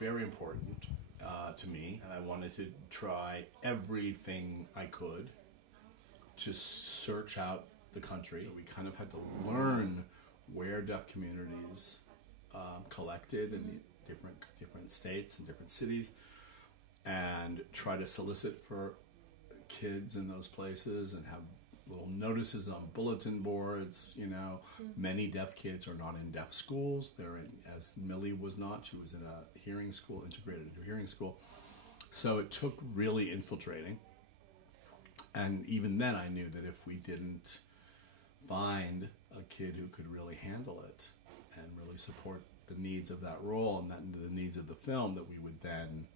very important to me, and I wanted to try everything I could to search out the country. So we kind of had to learn where deaf communities collected in the different states and different cities, and try to solicit for kids in those places and have little notices on bulletin boards. You know, many deaf kids are not in deaf schools. They're in, as Millie was not, she was in a hearing school, integrated into a hearing school. So it took really infiltrating. And even then I knew that if we didn't find a kid who could really handle it and really support the needs of that role and the needs of the film, that we would then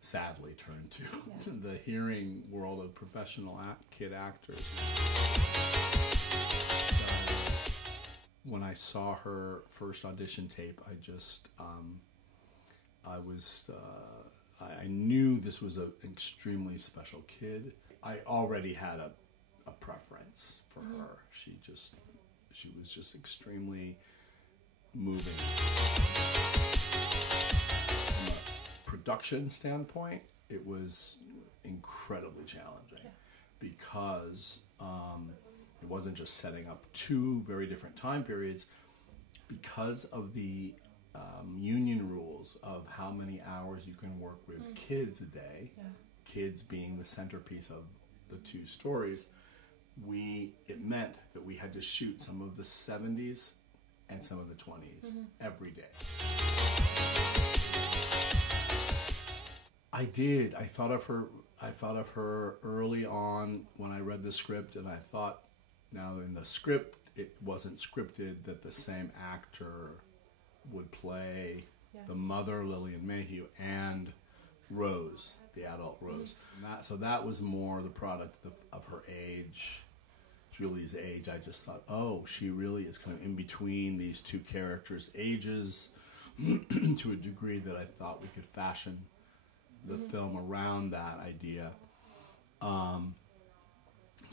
sadly turn to the hearing world of professional kid actors. So when I saw her first audition tape, I knew this was an extremely special kid. I already had a preference for her. She was just extremely moving. From a production standpoint, it was incredibly challenging because it wasn't just setting up two very different time periods. Because of the union rules of how many hours you can work with kids a day, kids being the centerpiece of the two stories, it meant that we had to shoot some of the 70s and some of the 20s every day. I did. I thought of her early on when I read the script, and I thought, now in the script, it wasn't scripted that the same actor would play the mother, Lillian Mayhew, and Rose, the adult Rose. So that was more the product of her age, Julie's age. I just thought, oh, she really is kind of in between these two characters' ages to a degree that I thought we could fashion the film around that idea. So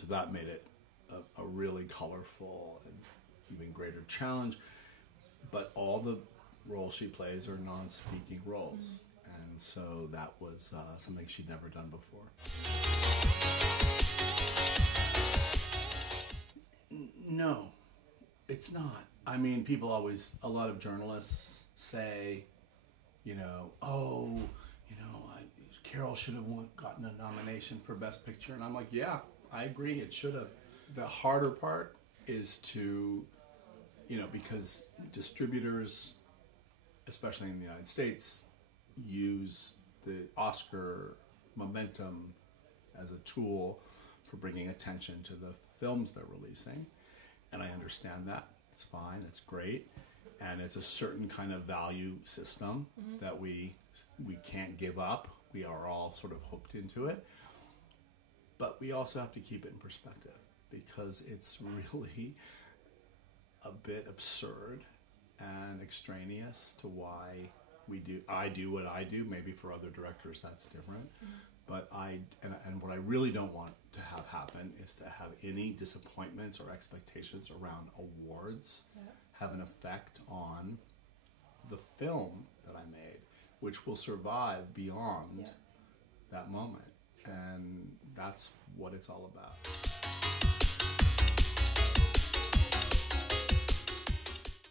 that made it a really colorful and even greater challenge. But all the roles she plays are non-speaking roles. And so that was something she'd never done before. No, it's not. I mean, a lot of journalists say, Carol should have gotten a nomination for Best Picture. And I'm like, yeah, I agree, it should have. The harder part is to, because distributors, especially in the United States, use the Oscar momentum as a tool for bringing attention to the films they're releasing. And I understand that. It's fine. It's great. And it's a certain kind of value system that we can't give up. We are all sort of hooked into it. But we also have to keep it in perspective, because it's really a bit absurd and extraneous to why I do what I do. Maybe for other directors that's different. But what I really don't want to have happen is to have any disappointments or expectations around awards have an effect on the film that I made, which will survive beyond that moment. And that's what it's all about.